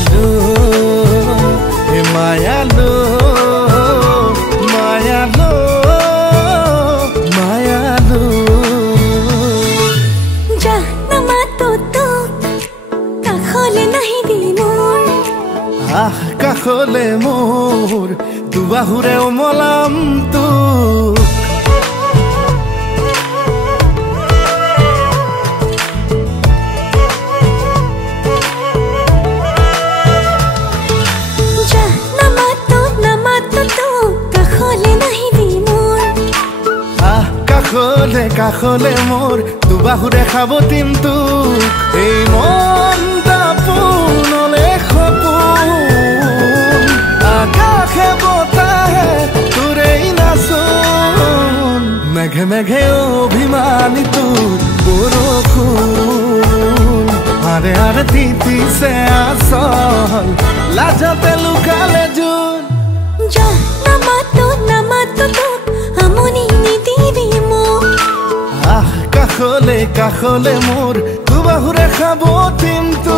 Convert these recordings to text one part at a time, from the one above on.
মায়ালু হে মায়ালু মায়ালু মায়ালু যা নামা তো কাখলে নাহিবি মোর আহ কাখলে মোর দুবাহুরে ওমলাম তো কাখলে কাখলে মোর দুবাহুরে খাব কিন্তু এই মনটা পুনলে সপোন আকাশে বতাহে তোরেই নাচোন মেঘে মেঘে অভিমানী তোর বৰষুণ আরে আরে তিতিছে আচল লাজতে লুকালে জোন যা নামাতো তোক আমনি নিদিবি মোক আহ কাখলে কাখলে মোর দুবাহুরে খাব কিন্তু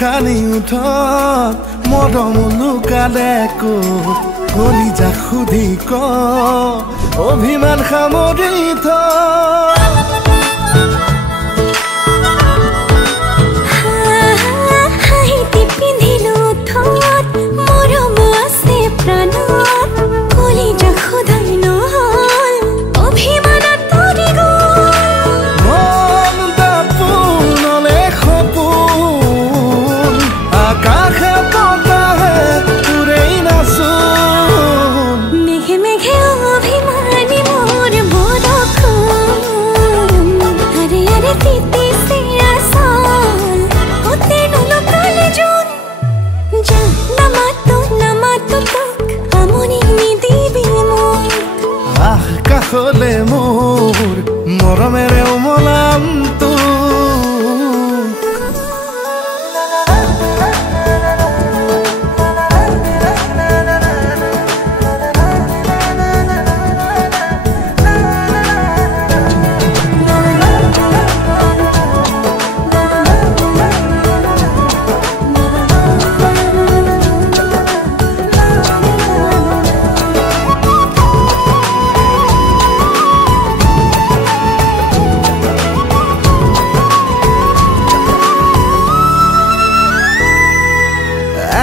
খানি উঠত মৰম লুকালে ক'ত কলিজা সুধি ক অভিমান সামৰি থ পিন্ধিলো থত মৰম আছে প্ৰাণত কলিজা সুধাই নহল অভিমানত পৰি গ'ল মনটা পুনলে সপোন আকাশে বতাহে তোৰেই নাচোন মেঘে মেঘে অভিমানী মোৰ বৰষুণ আৰে আৰে তিতিছে আচল অতে নলকালে জোন যা নামাতো তোক আমনি নিদিবি মোক আহ কাখলে মোৰ মৰমেৰে ওমলাম তো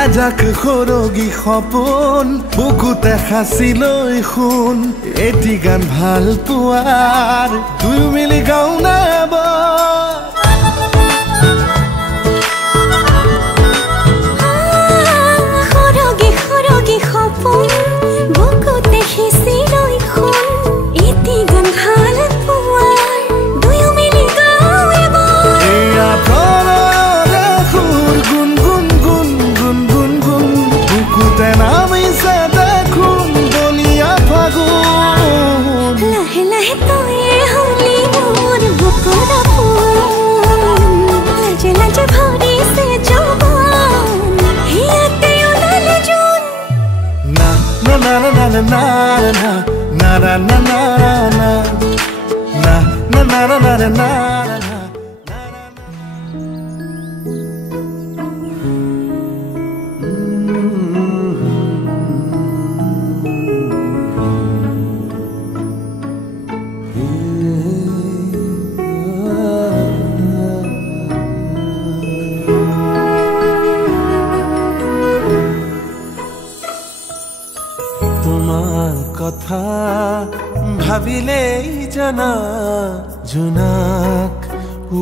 এজাক সৰগী সপোন বুকুতে সাঁচি লৈ শুন এটি গান ভাল পোৱাৰ দুয়ো মিলি গাওঁ নাব সৰগী সপোন বুকুতে সাঁচি লৈ শুন এটি গান ভাল পোৱাৰ দুয়ো মিলি গাওঁ এবাৰ এয়া প্ৰণয়ৰে সুৰ গুণ গুণ গুণ গুণ গুণ গুণ বুকুতে নামিছে দেখোন বলিয়া ফাগুন লাহে লাহে তই হলি মোৰ বুকুৰ আপোন লাজে লাজে ভৰিছে যৌৱন হিয়াতে ওলালে জোন না না না না না না না না না না না না na na na na na na তোমার কথা ভাবিলেই জানা জোনাক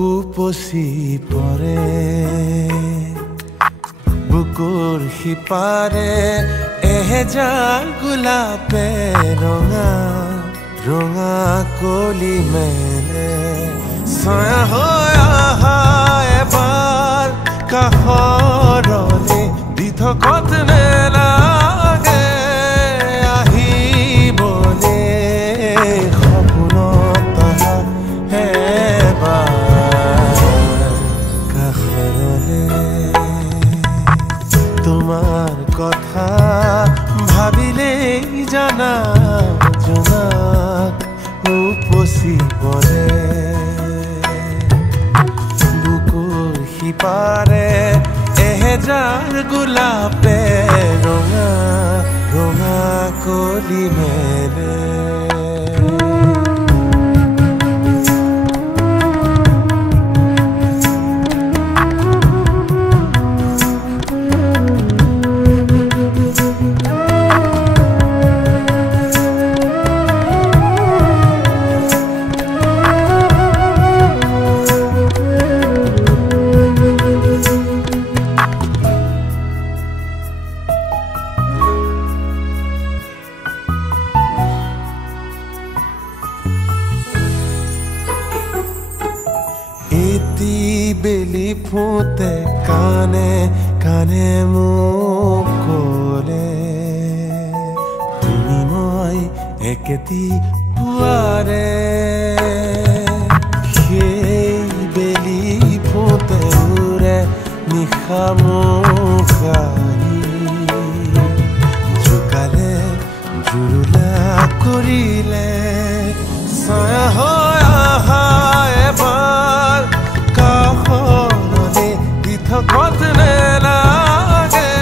উপচি পৰে বুকুৰ সিপাৰে এহেজাৰ গোলাপে ৰঙা ৰঙা কলি মেলে ছায়া হৈ আহা এবাৰ কাষৰলে দি থকত নেলাগে আহিবলে সপোনত এবাৰ কাষৰলে তোমাৰ কথা ভাবিলেই জানা জোনাক উপচি পৰে বুকুৰ সিপাৰে এহেজাৰ গোলাপে ৰঙা ৰঙা কলি মেলে বেলি ফুটে কানে কানে মোক ক'লে তুমি মই একেটি পুৱাৰে সেই বেলি ফুটে উৰে নিশা মোক আহি জোকালে জুৰুলা কৰিলে ছায়া হৈ আহা এবাৰ কাষৰলে দি থকত নেলাগে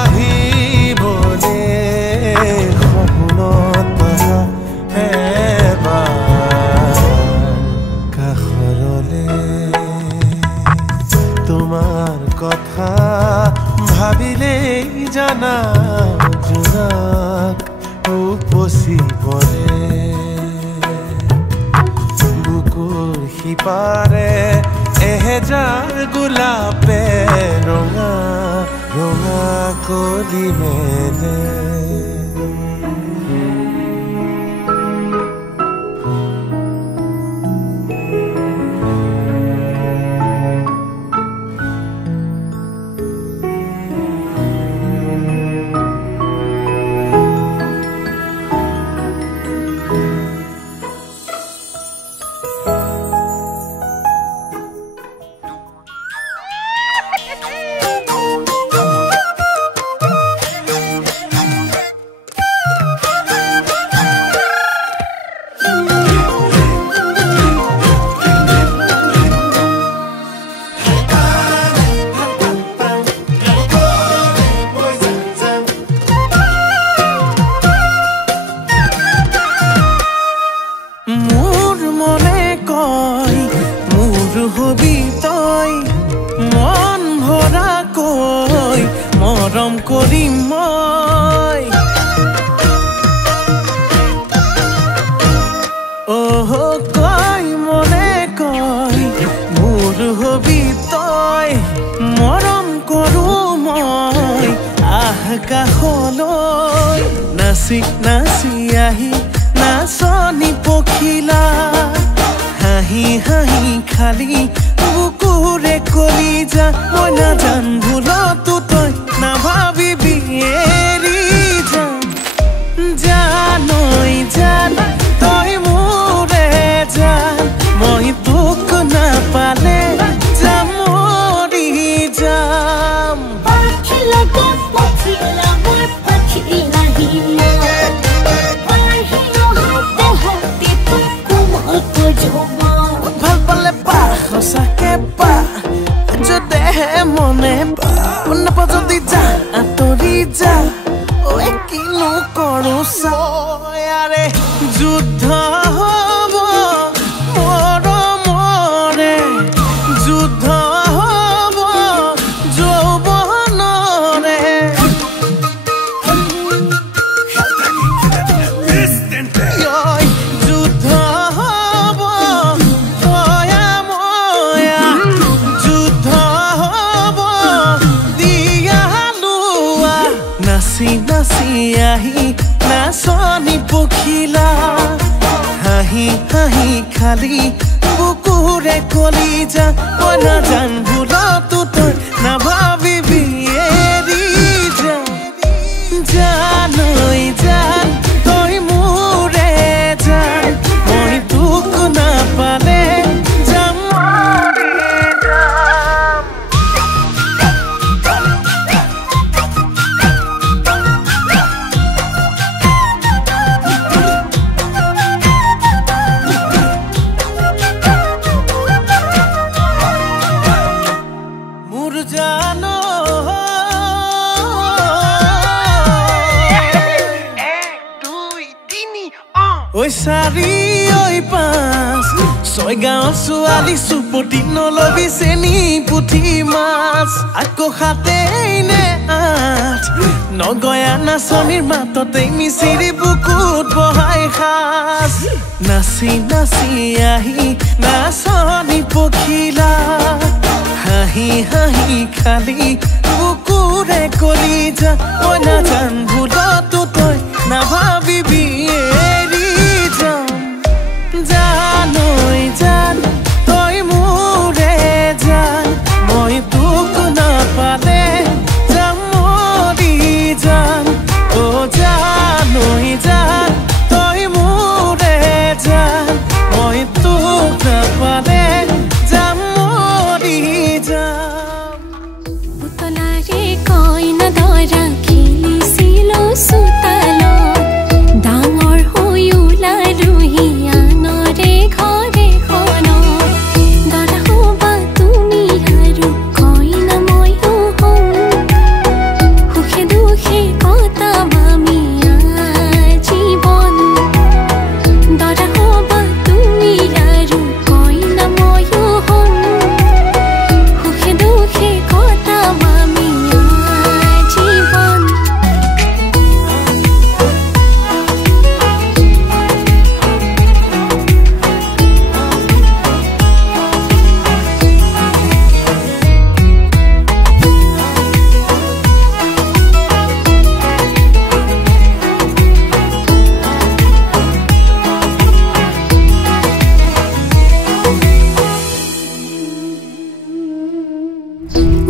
আহিবলে সপোনত এবাৰ কাষৰলে তোমাৰ কথা ভাবিলেই জানা জোনাক উপচি পৰে বুকুৰ সিপাৰে এহেজাৰ গোলাপে ৰঙা ৰঙা কলি মেলে মৰম কৰিম মই কয় মনে কয় মোৰ হবি তই মৰম কৰো মই আহ কাষলৈ নাচি নাচি আহি নাচনি পখিলা হাঁহি হাঁহি খালি বুকুৰে কলি যা মই নাজান ভুলতো তই নাভাবিবি এৰি যাম জানৈ জান তই মোৰে জান মই তোক নাপালে যাম মৰি যাম ভাল পালে পা সঁচাকে পা যদেহে মনে পা নাপা যদি যা আঁতৰি যা কিনো কৰো চাৰে যুদ্ধ হব মৰমৰে যুদ্ধ হব যৌৱনৰে যুদ্ধ হব তয়া ময়া যুদ্ধ হব দিয়া লোৱা নাচি আহি নাচনি পখিলা হাঁহি হাঁহি খালি বুকুৰে কলিজা মই নাজান ভুলতো তই নাভাবিবি এৰি যা জানৈ জান তই মোৰে জান মই তোক নাপালে যাম মোৰ জানো ঐ চাৰি ঐ পাঁচ ছয় গাঁৱৰ ছোৱালী চুপতি নলবি চেনি পুঠি মাছ আকৌ সাতেই নে আঠ নগয়া নাচনীৰ মাততেই মিচিৰি বুকুত বহাই সাজ নাচি নাচি আহি নাচনি পখিলা হাঁহি হাঁহি খালি বুকুৰে কলিজা মই নাজান ভুলতো তই নাভাবিবি এৰি যাম জানৈ জান তই মোৰে জান মই তোক নাপালে যাম মৰি জান অ জানৈ জান তই মোৰে জান মই তোক নাপালে যাম মৰি যাম পুতলাৰে কইনা দৰা খেলিছিলো চোতালত ডাঙৰ হৈ ওলালোহি আনৰে ঘৰখনত দৰা হ'বা তুমি আৰু কইনা ময়ো হওঁ সুখে দুখে কটাম আমি আজীৱন দৰা হ'বা তুমি আৰু কইনা ময়ো হওঁ সুখে দুখে কটাম আমি আজীৱন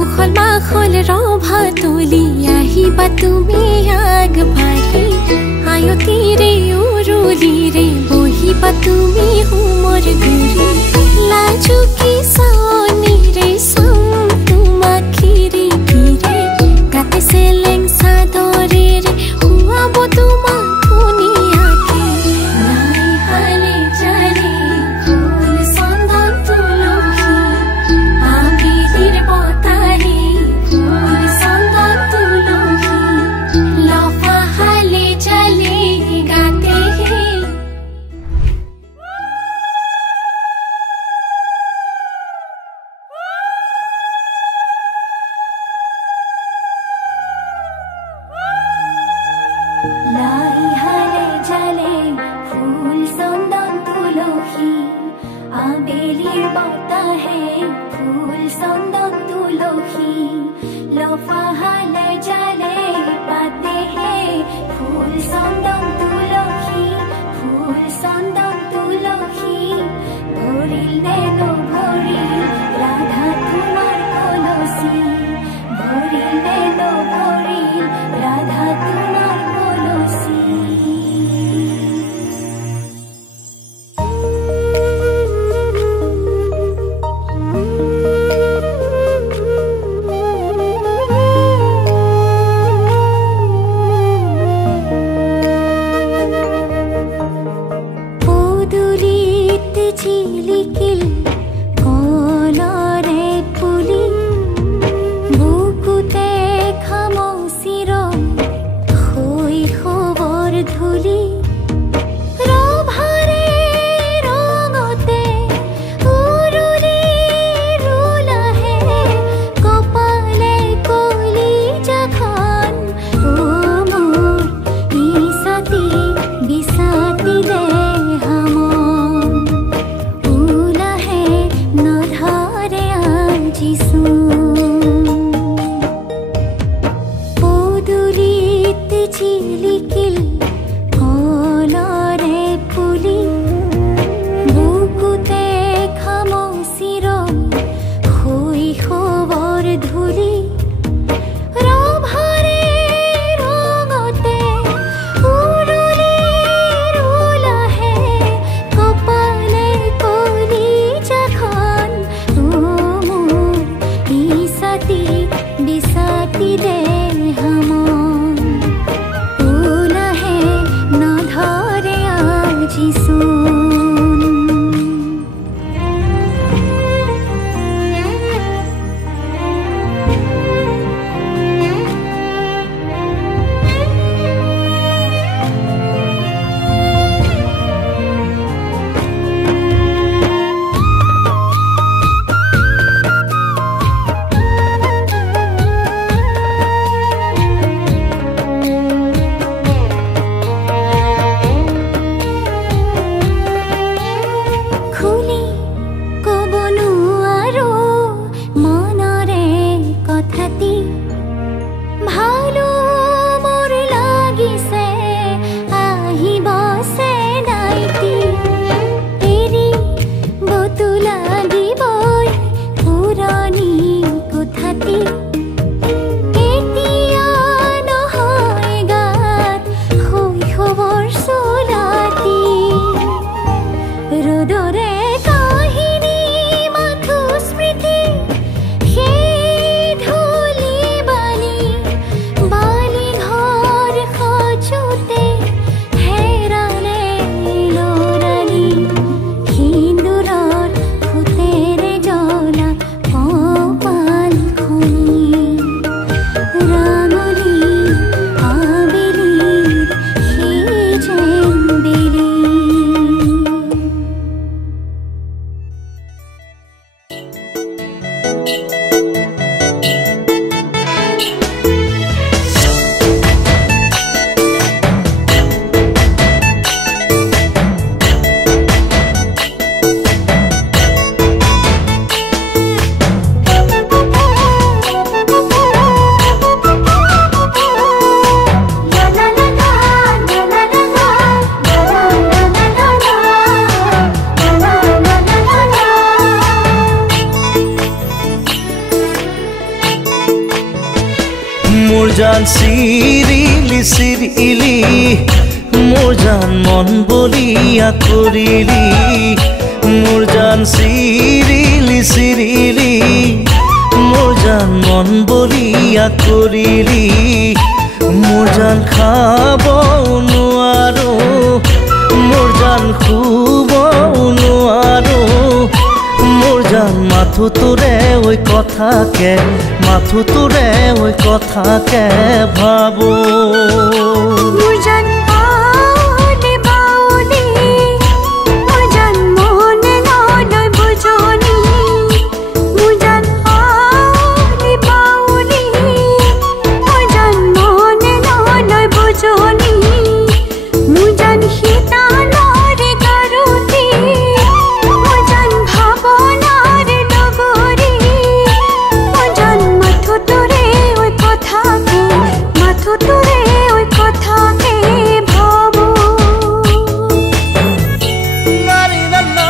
উখল মাখল ৰভা তুলি আহিবা তুমি আগবাঢ়ি আয়তিৰে উৰুলিৰে বহিবা তুমি হোমৰ গুৰি লাজুকী চাৱনিৰে চাম তোমাক খিৰিকীৰে গাতে চেলেং চাদৰেৰে শুৱাব তোমাক ধুনীয়াকে নাই হালে জালে ফুল চন্দন তুলসী আবেলিৰ বতাহে ফুল চন্দন তুলসী লফা হালে জালে গাতে লাই হালে জালে ফুল চন্দন তুলসী আবেলিৰ বতাহে ফুল চন্দন তুলসী লফা হালে জালে পাতেহে ফুল চন্দন তুলসী ভৰিল নে নভৰিল ৰাধা তোমাৰ কলচী ভৰিল নে নভৰিল ৰাধা তোমাৰ কলচী জান চিৰিলি চিৰিলি মোৰ জান মন বলিয়া কৰিলি মোৰ জান চিৰিলি চিৰিলি মোৰ জান মন বলিয়া কৰিলি মোৰ জান খাব নোৱাৰো মোৰ জান শুব নোৱাৰো মোৰ জান মাথো তোৰে ওই কথাকে মাথো তোৰে ওই কথাকে ভাবো মোৰ জান বাউলি বাউলি মোৰ জান মনে নলয় বুজনি মোৰ জান বাউলি বাউলি মোৰ জান মনে নলয় বুজনি মোৰ জান শীতালৰে গাৰুতি মোৰ জান ভাৱনাৰে লগৰী মোৰ জান মাথো তোৰে ওই কথাকে মাথো তোৰে ওই কথাকে ভাবো নাৰী না না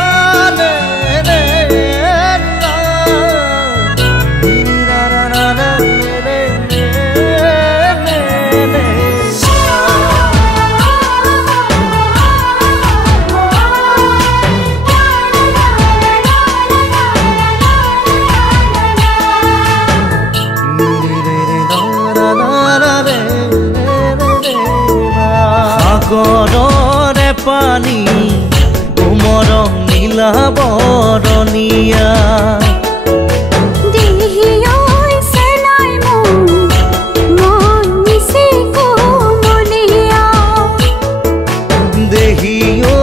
নে নে না ৰা ৰা ৰা ৰা নে নে নে সাগৰৰে পানী উমৰং নীলা বৰণীয়া দেহি ঐ চেলাই মোৰ মন নিচে কোমলীয়া দেহি ঐ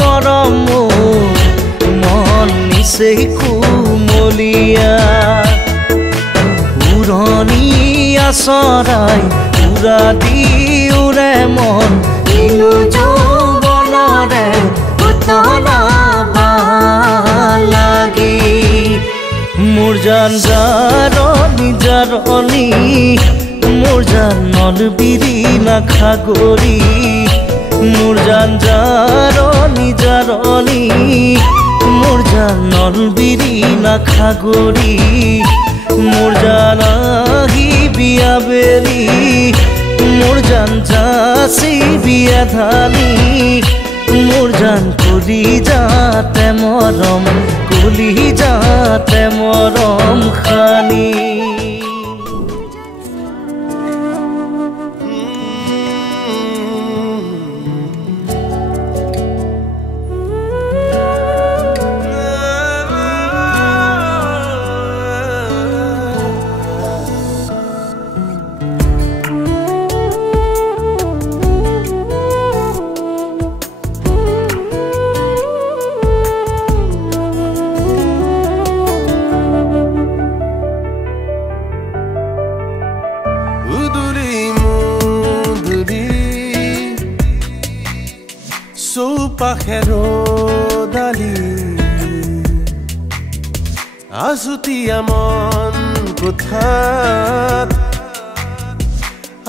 মৰম মোৰ মন নিচেই কুমলীয়া উৰণীয়া চৰাই উৰা দি উৰে মন ইনো যৌৱনৰে উতলা লাগি মোৰ জান জাৰণি জাৰণি মোৰ জান নলবিৰি নাখাগৰি মোৰ জান জাৰণি জাৰণি মোৰ জান নলবিৰি নাখাগৰি মোৰ জান আহি বিয়া বেলি মোৰ জান যাচি বিয়া ধানি মোৰ জান কলি যাতে মৰম খানি পাখেৰো ডালি আজুতীয়া মন কোঠাত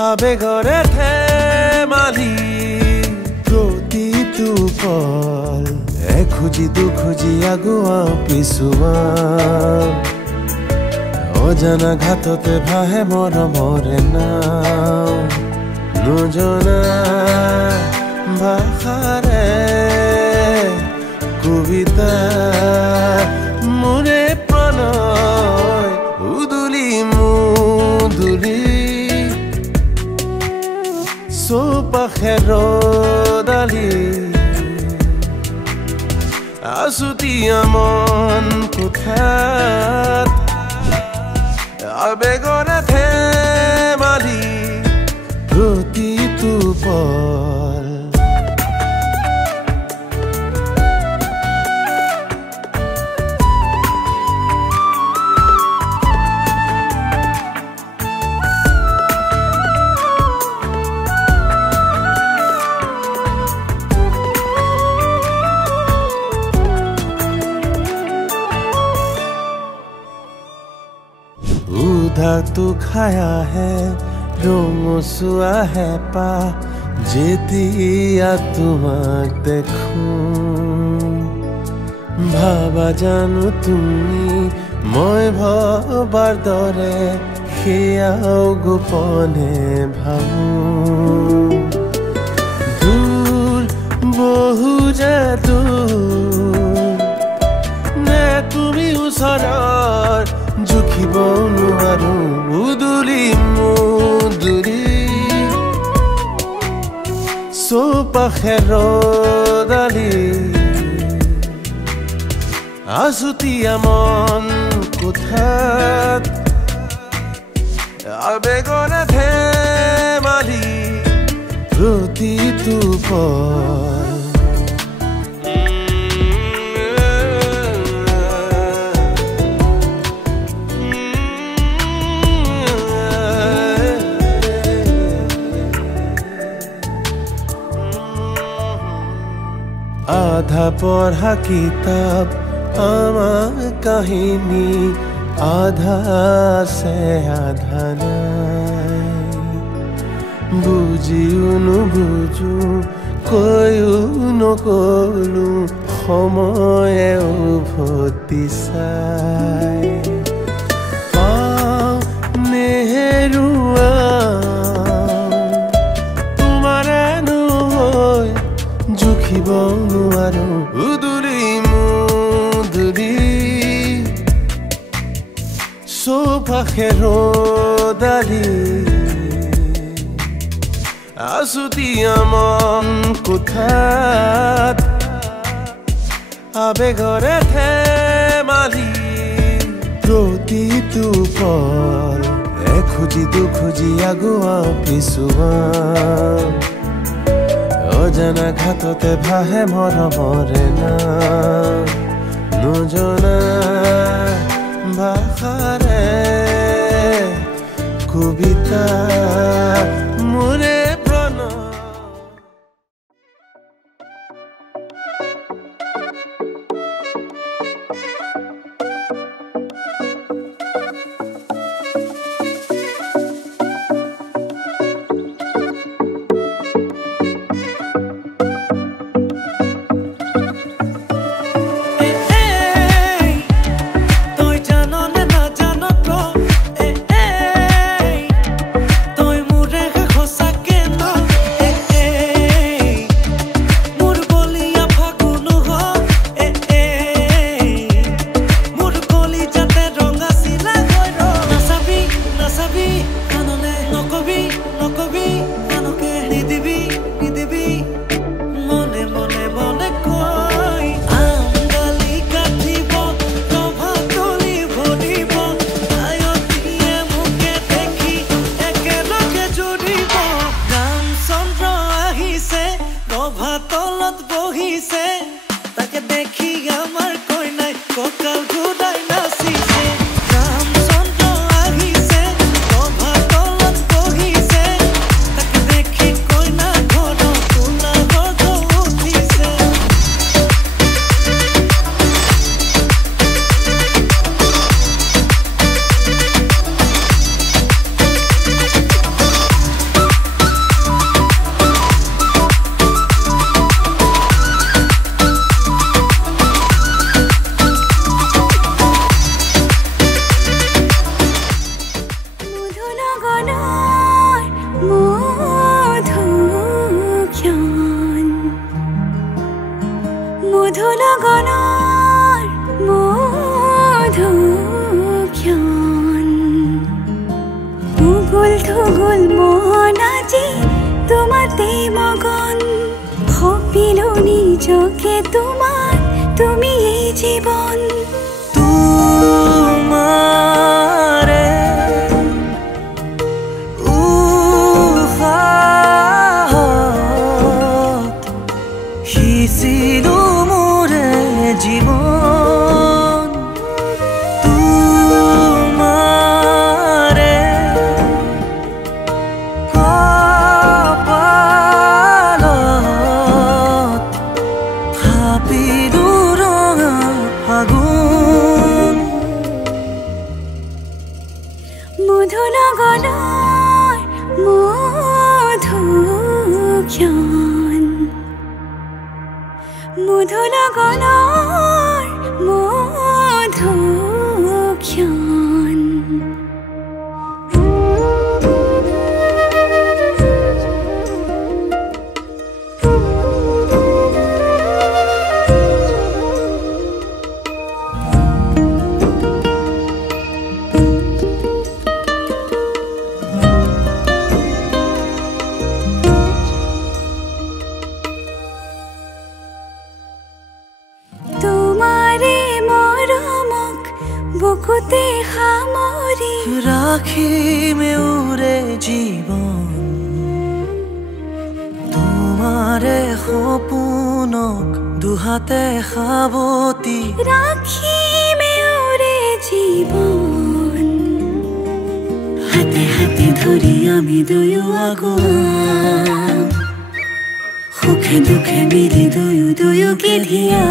আবেগৰে ধেমালি প্ৰতিটো পল এখুজি দুখুজি আগুৱা পিছুৱা অজানা ঘাটতে ভাহে মৰমৰে নাও নজনা ভাষাৰে কবিতা মোৰে প্ৰণয় উদুলি মুদুলি চৌপাশে ৰদালি আছুতীয়া মন কোঠাত আবেগৰে ধেমালি প্ৰতিটো পল উধাটো খায়া হে ৰঙচুৱা হেপা যেতিয়া তোমাক দেখো ভাবা জানো তুমি মই ভবাৰ দৰে সেয়াও গোপনে ভাবো দূৰ বহু যে দূৰ নে তুমি ওচৰৰ জুখিব নোৱাৰো উদুলি মুদুলি চৌপাশে ৰদালি আছুতীয়া মন কোঠাত আবেগৰে ধেমালি প্ৰতিটো পল আধা পঢ়া কিতাপ আমার কাহিনী আধা আছে আধা নাই বুজিও নুবুজো কৈও নকলো সময়ে উভতি চাই পাওঁ নেহেৰুৱা তোমাৰে নহয় জুখিব নোৱাৰো উদুলি মুদুলি চৌপাশে ৰদালি আছুতীয়া মন কোঠাত আবেগৰে ধেমালি প্ৰতিটো পল এখুজি দুখুজি আগুৱা পিছুৱা অজানা ঘাটতে ভাহে মৰমৰে নাম নজনা ভাষাৰে কবিতা মোৰে প্ৰণয় আখি মে উড়ে জীবন তোমারে সপোনক দুহাতে সাবতি রাখি মে উড়ে জীবন হাতে হাতে ধরি আমি দুয়ো আগুয়া সুখে দুখে মিলি দুয়োকে ধিয়া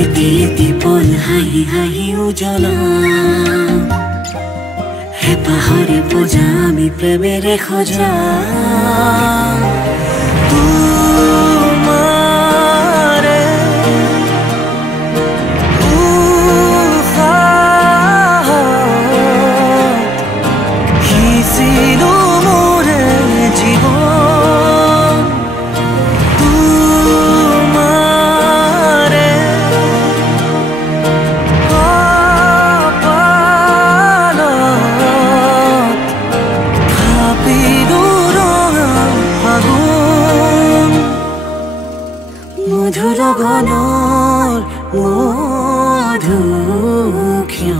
এটি এটি পল হাঁহি হাঁহি উজ্বলা হেঁপাহৰে পূজা আমি প্ৰেমেৰে সজা তোমাৰে সিঁচিলো মোৰে জীৱন তোমাৰে মধুৰ গণৰ মধুক্ষণ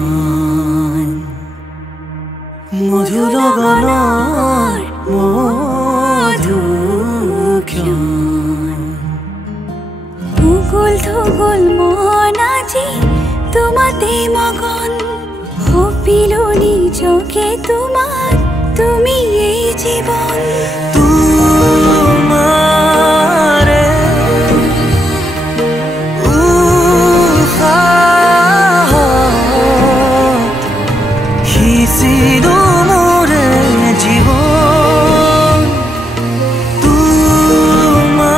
মধুৰ গণৰ মধুক্ষণ উগুল থুগুল মন আজি তোমাতে মগন সপিলো নিজকে তোমাক তুমি এই জীৱন তোমাৰে সিঁচিলো মোৰে জীৱন তোমাৰে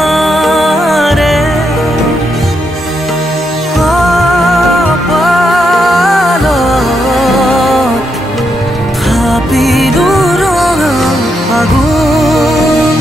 কপালত থাপিলো ৰঙা ফাগুন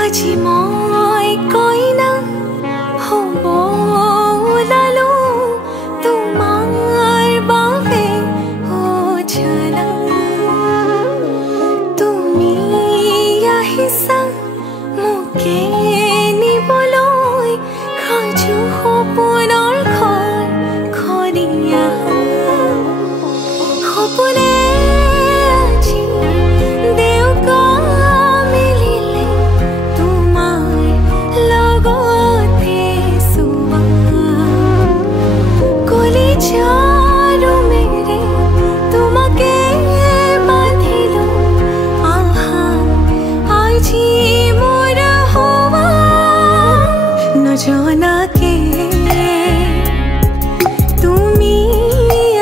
আজি মই কইনা হ'ব ওলালো তোমাৰ বাবে অজানা তুমি আহিছা মোকে নিবলৈ সাজু সপোনৰ ঘৰ খৰিয়া সপোনে আজি দেউকা মিলিলে তোমাৰ লগতে চুৱা কলিজাৰো মেৰে তোমাকে বান্ধিলো আহা আজি মোৰ হোৱা নজনাকে তুমি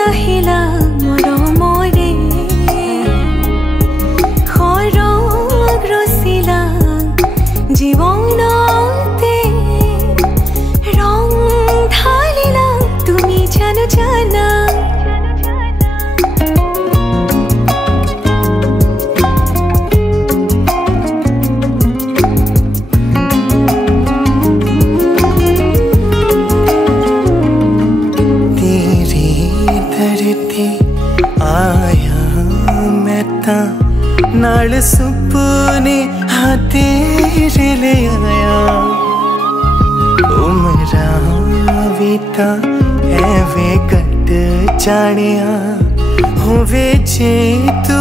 আহিলা মৰমৰে খৰগ ৰচিলা জীৱনতে ৰং ঢালিলা তুমি জানো জানা तेरी धरती आया मैं ता नाल सुपने हाँ तेरे ले आया उमरा बीता है वे कट जानिया होवे जे तू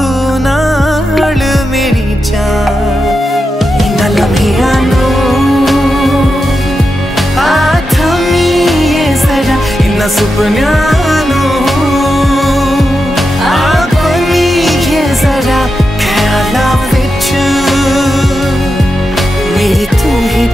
नाल मेरी जान इना लम्हिया नो आथमी जरा इना सुपन्यानो आगोनी ये जरा ख्याला विच मेरी तू ही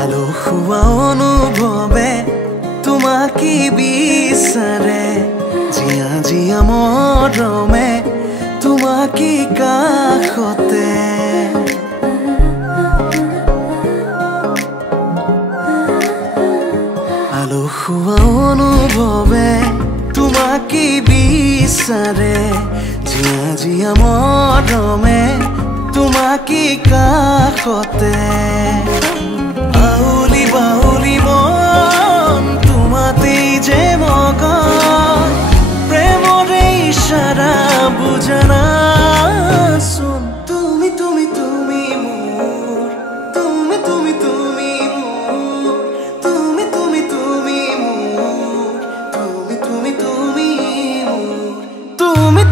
আলসুৱা অনুভৱে তোমাকে বিচাৰে জিয়া জিয়া মৰমে তোমাকে কাষতে আলসুৱা অনুভৱে তোমাকে বিচাৰে জিয়া জিয়া মৰমে তোমাকে কাষতে আউলি বাউলি মন তোমাতেই যে মগন প্ৰেমৰে ইশাৰা বুজনা চোন তুমি তুমি তুমি মোৰ তুমি তুমি তুমি মোৰ তুমি তুমি তুমি মোৰ তুমি তুমি তুমি মোৰ তুমি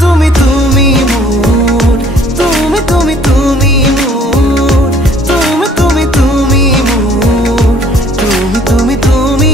তুমি তুমি মোৰ তুমি তুমি তুমি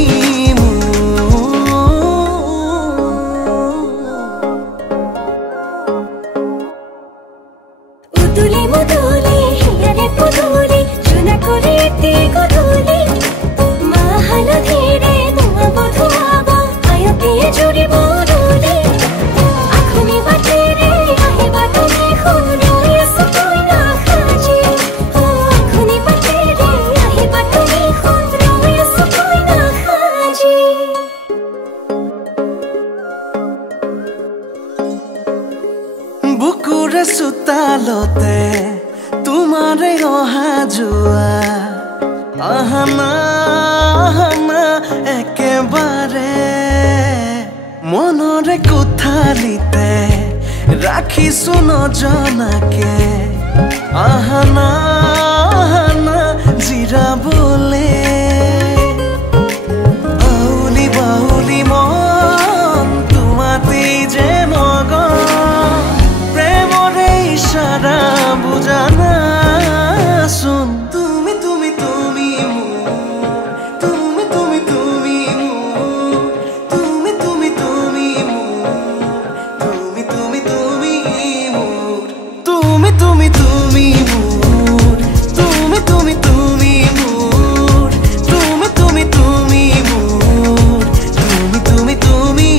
বুকুৰে চোতালতে তোমাৰে অহা যোৱা আহানা আহানা একেবাৰে মনৰে কোঠালিতে ৰাখিছো নজনাকে আহানা আহানা জিৰাবলে আউলি বাউলি মন তোমাতেই যে মগন প্ৰেমৰে ইশাৰা বুজনা চোন তুমি তুমি তুমি মোৰ তুমি তুমি তুমি মোৰ তুমি তুমি তুমি মোৰ তুমি তুমি তুমি মোৰ তুমি তুমি তুমি মোৰ তুমি তুমি তুমি মোৰ তুমি তুমি তুমি মোৰ তুমি তুমি তুমি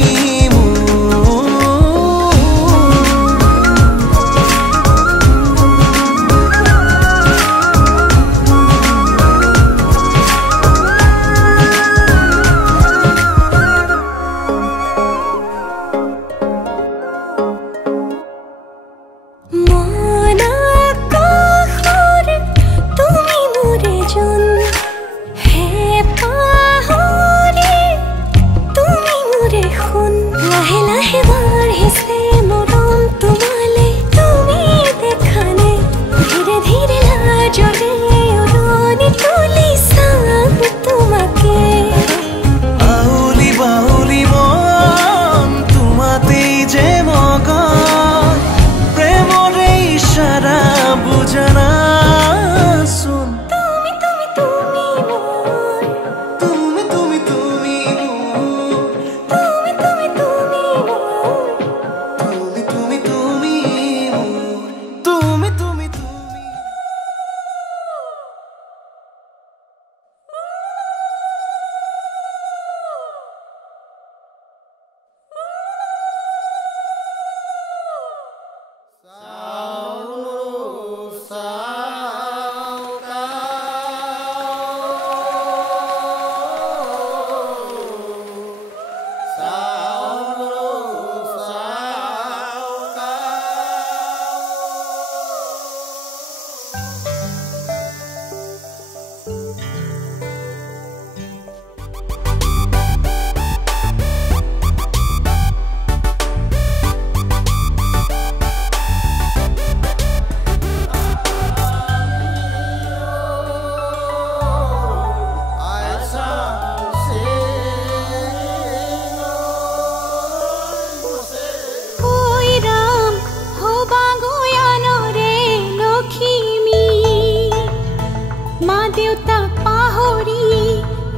দেউতা পাহৰি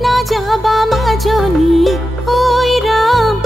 না যাবা মাজনী ঐ ৰাম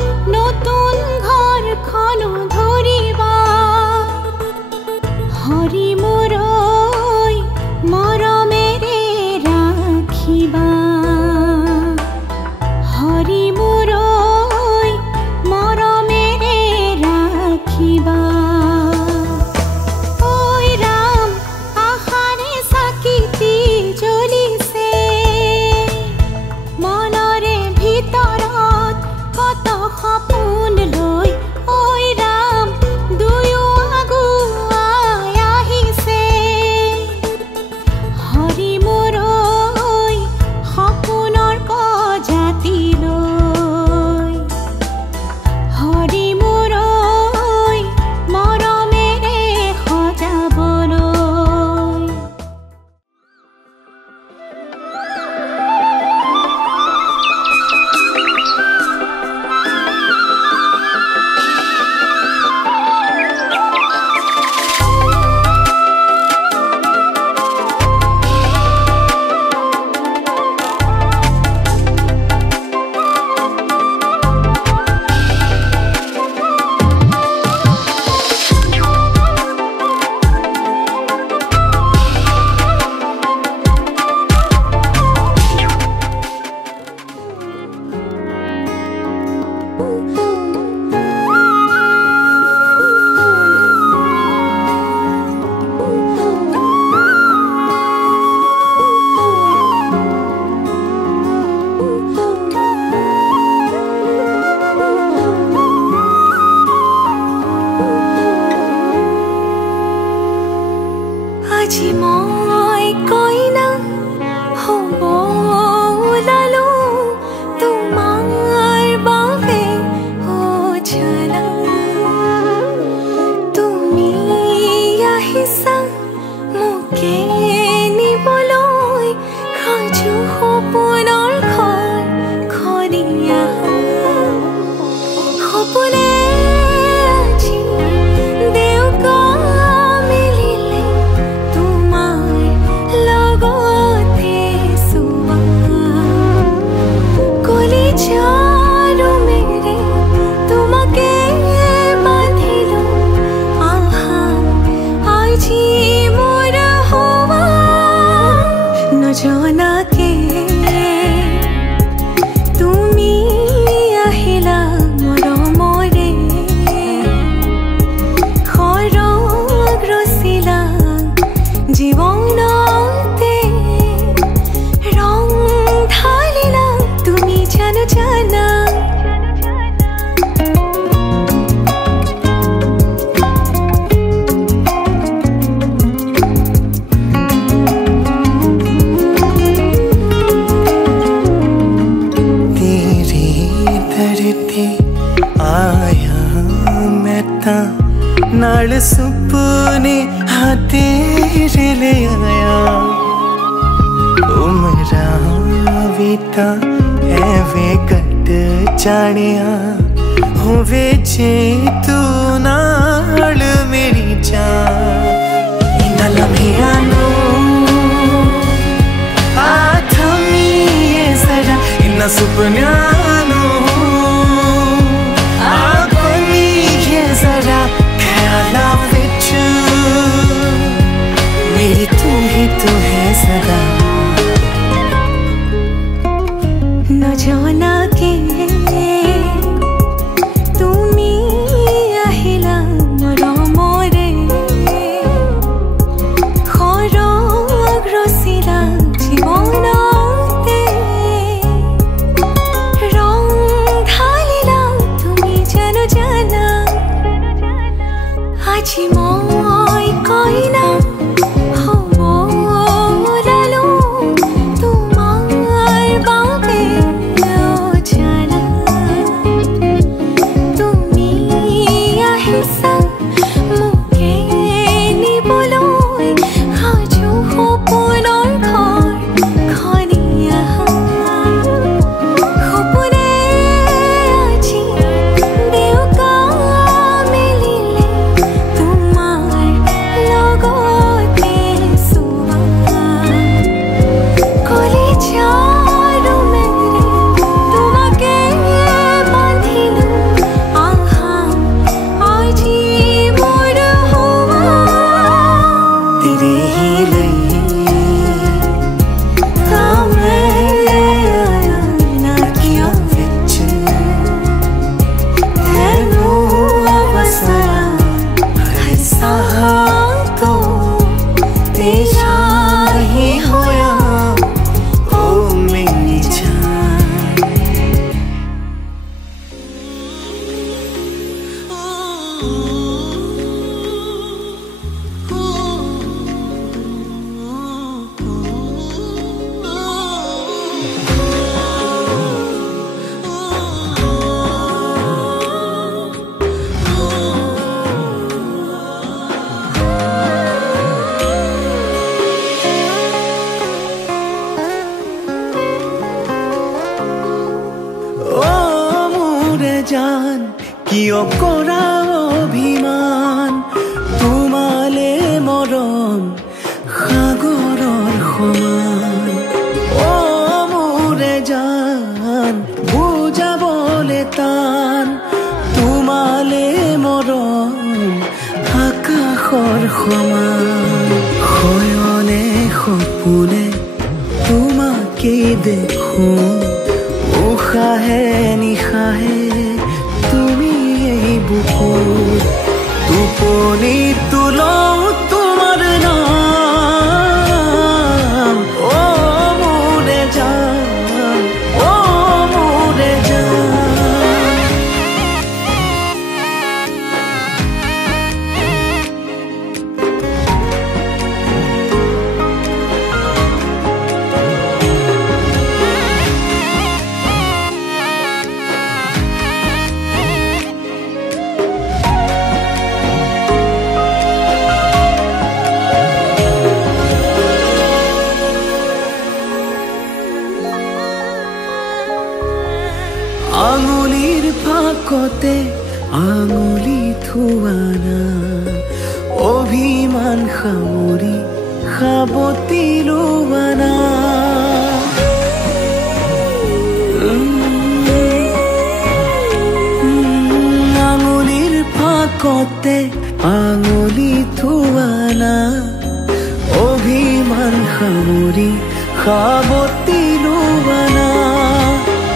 नाल सुपने तेरे ले आया उमरा बीता एवे कट जानिया होवे जे तू नाल मेरी जान इन्ना लम्हिया नो आथमी ये जरा इन्ना सुपन्या नो आगोनी ये जरा ख्याला विच मेरी तू ही तू है सदा न जाना के तुमी আহিলা মৰমৰে খৰগ ৰচিলা জীৱনতে ৰং জান কিয় কৰা অভিমান তোমালে মৰম সাগৰৰ সমান অ মোৰে জান বুজাবলে টান তোমালে মৰম আকাশৰ সমান শয়নে সপোনে তোমাকে দেখো উশাহে নিশাহে তুমি এই বুকুত টোপনি তুলও তোমাৰ নাম অ মোৰে জান অ মোৰে জান আঙুলিৰ ফাকতে আঙুলি থোৱানা অভিমান সামৰি সাবতি লোৱানা আঙুলিৰ ফাকতে আঙুলি থোৱানা অভিমান সামৰি সাবতি লোৱানা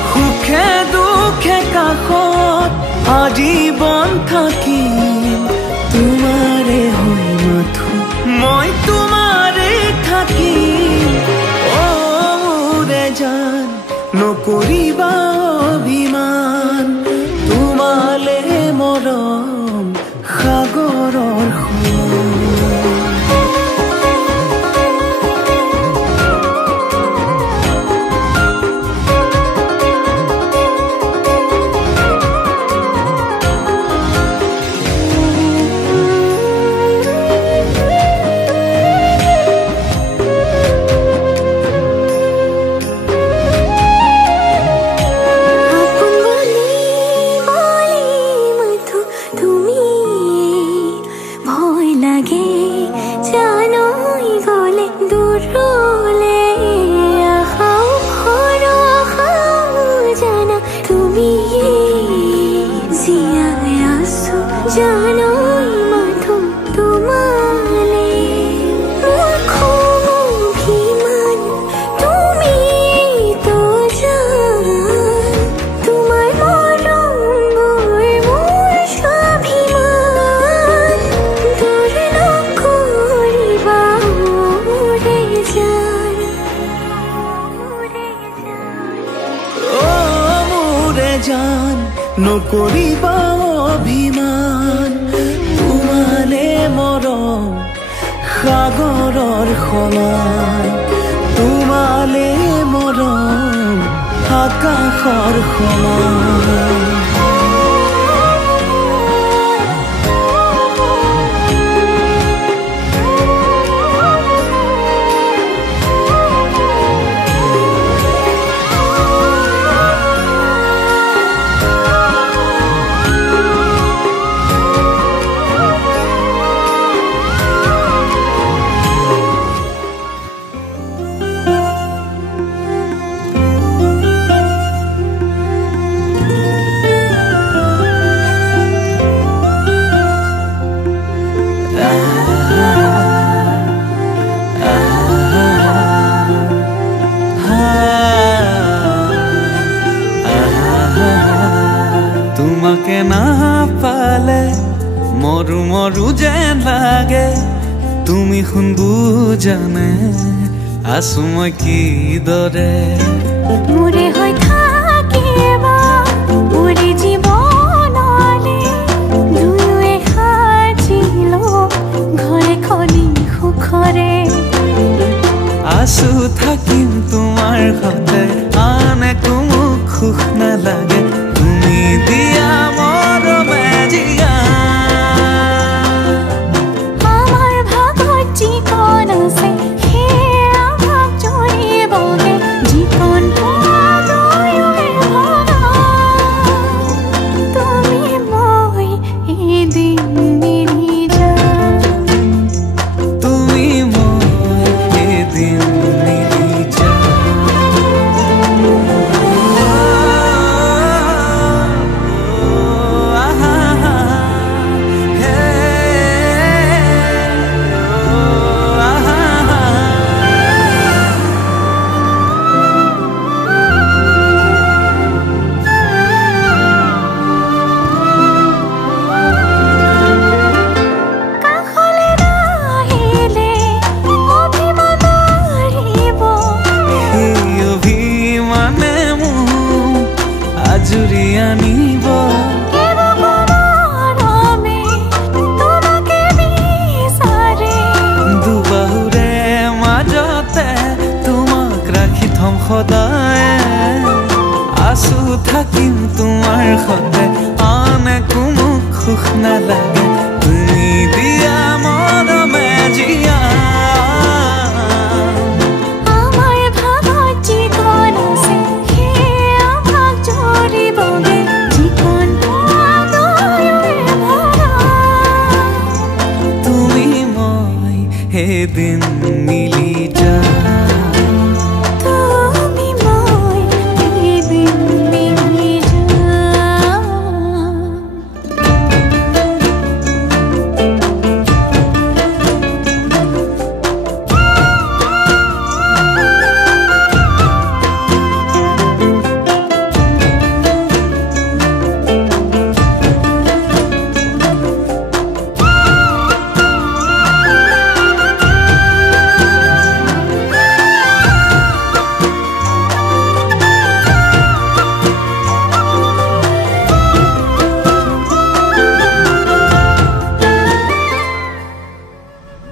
সুখে দুখে কাষত আজীৱন থাকিম তোমাৰে হৈ মাথো মই তোমাৰে থাকিম অ মোৰে জান নকৰিবা অভিমান তোমালে মৰম সাগৰৰ সমান জান নকৰিবা অভিমান তোমালে মৰম সাগৰৰ সমান তোমালে মৰম আকাশৰ সমান তোমাকে না পালে মৰু মৰু যেন লাগে তুমি শুন বুজানে আছো মই কি দৰে মোৰে হৈ থাকিবা মোৰে জীৱনলে দুয়োৱে সতে আন একো মোক সুখ নালাগে তুমি দিয়া মৰমে জিয়া আমাৰ ভাগত যিকণ আছে সেয়া ভাগ জৰিবগে যিকণ পোৱালৈয়ে ভগা তুমি মই এদিন মিলি যাম তুমি মই এদিন মিলি কাষলৈ নাহিলে অভিমান আহিব সেই অভিমানে মোক আজৰি আনিব মৰমে তোমাকে বিচাৰে দুবাহুৰে মাজতে তোমাক ৰাখি থম সদায় আছো থাকিম তোমাৰ সতে আন একো মোক সুখ নালাগে তুমি দিয়া মৰমে জিয়া আমাৰ ভাগত যিকণ আছে সেয়া ভাগ জৰিবগে যিকণ পোৱালৈয়ে ভগা তুমি মই এদিন মিলি যাম তুমি মই এদিন মিলি যাম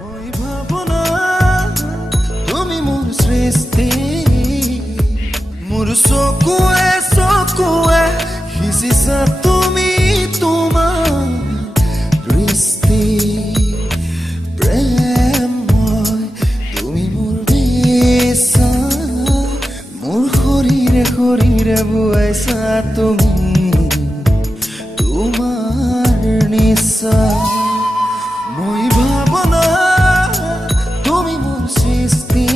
মই ভাবনা তুমি মোৰ সৃষ্টি মোৰ চকুৱে চকুৱে সিঁচিছা তুমি তোমাৰ দৃষ্টি প্ৰেম মই তুমি মোৰ বিশ্বাস মোৰ শৰীৰে শৰীৰে বুৱাইছা তুমি তোমাৰ নিশ্বাস মই ভাবনা তুমি মোৰ সৃষ্টি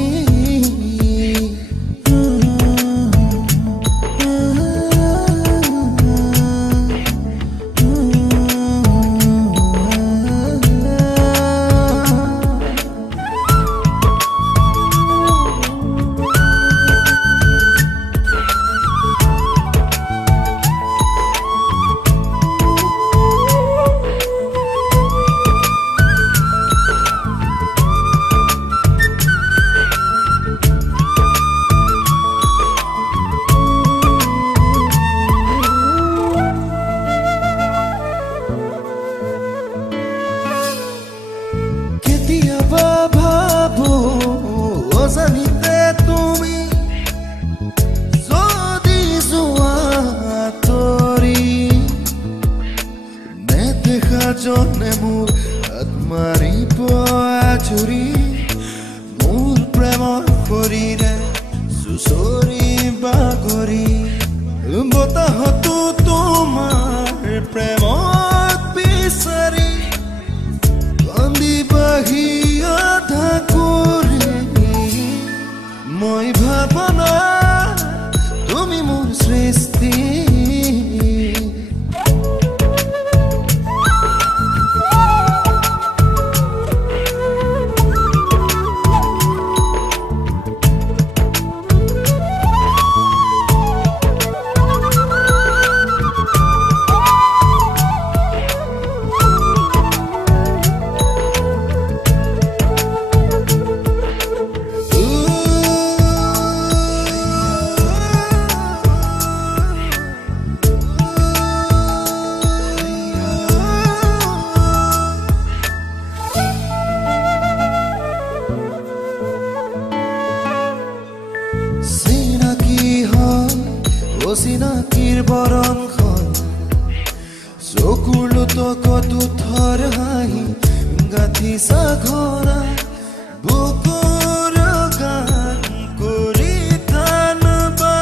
কেতিয়াবা ভাবো অজানিতে তুমি যদি যোৱা তৰি নেদেখা জনে মোৰ হাত মাৰিব আজৰি মোৰ প্ৰেমৰ শৰীৰে চুচৰি বাগৰি বতাহতো তোমাৰ প্ৰেমত বিচাৰি কান্দি বাহি আধা কৰি মই ভাবনা তুমি মোৰ সৃষ্টি চকুৰ লোতকতো থৰ হাঁহি গাঁঠিছা ঘৰা বুকুৰ গান কৰি থানবা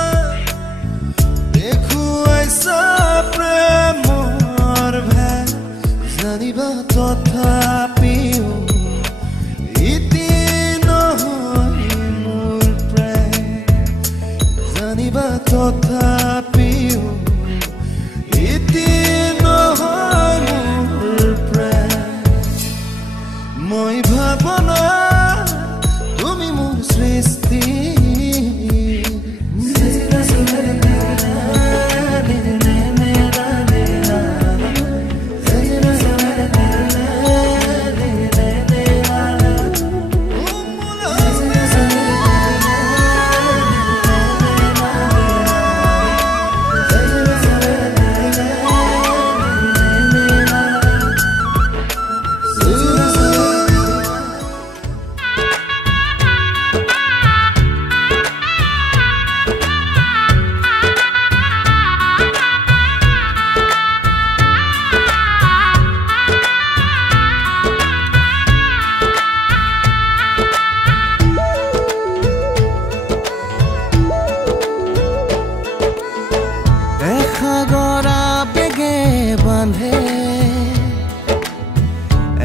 দেখুৱাইছা প্ৰেমৰ ভেদ জানিবা তথাপিও ইতি নহয় মোৰ প্ৰেম জানিবা তথাপিও ইতি নহয় মোৰ প্ৰেম মই ভাবনা তুমি মোৰ সৃষ্টি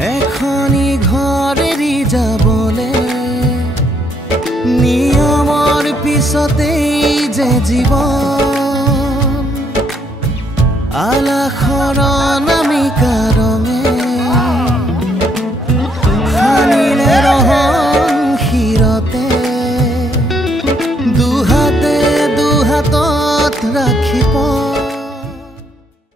এখনি ঘৰেৰি যাবলে নিয়মৰ পিছতেই যে জীৱন আলাসৰ নামিকা ৰঙে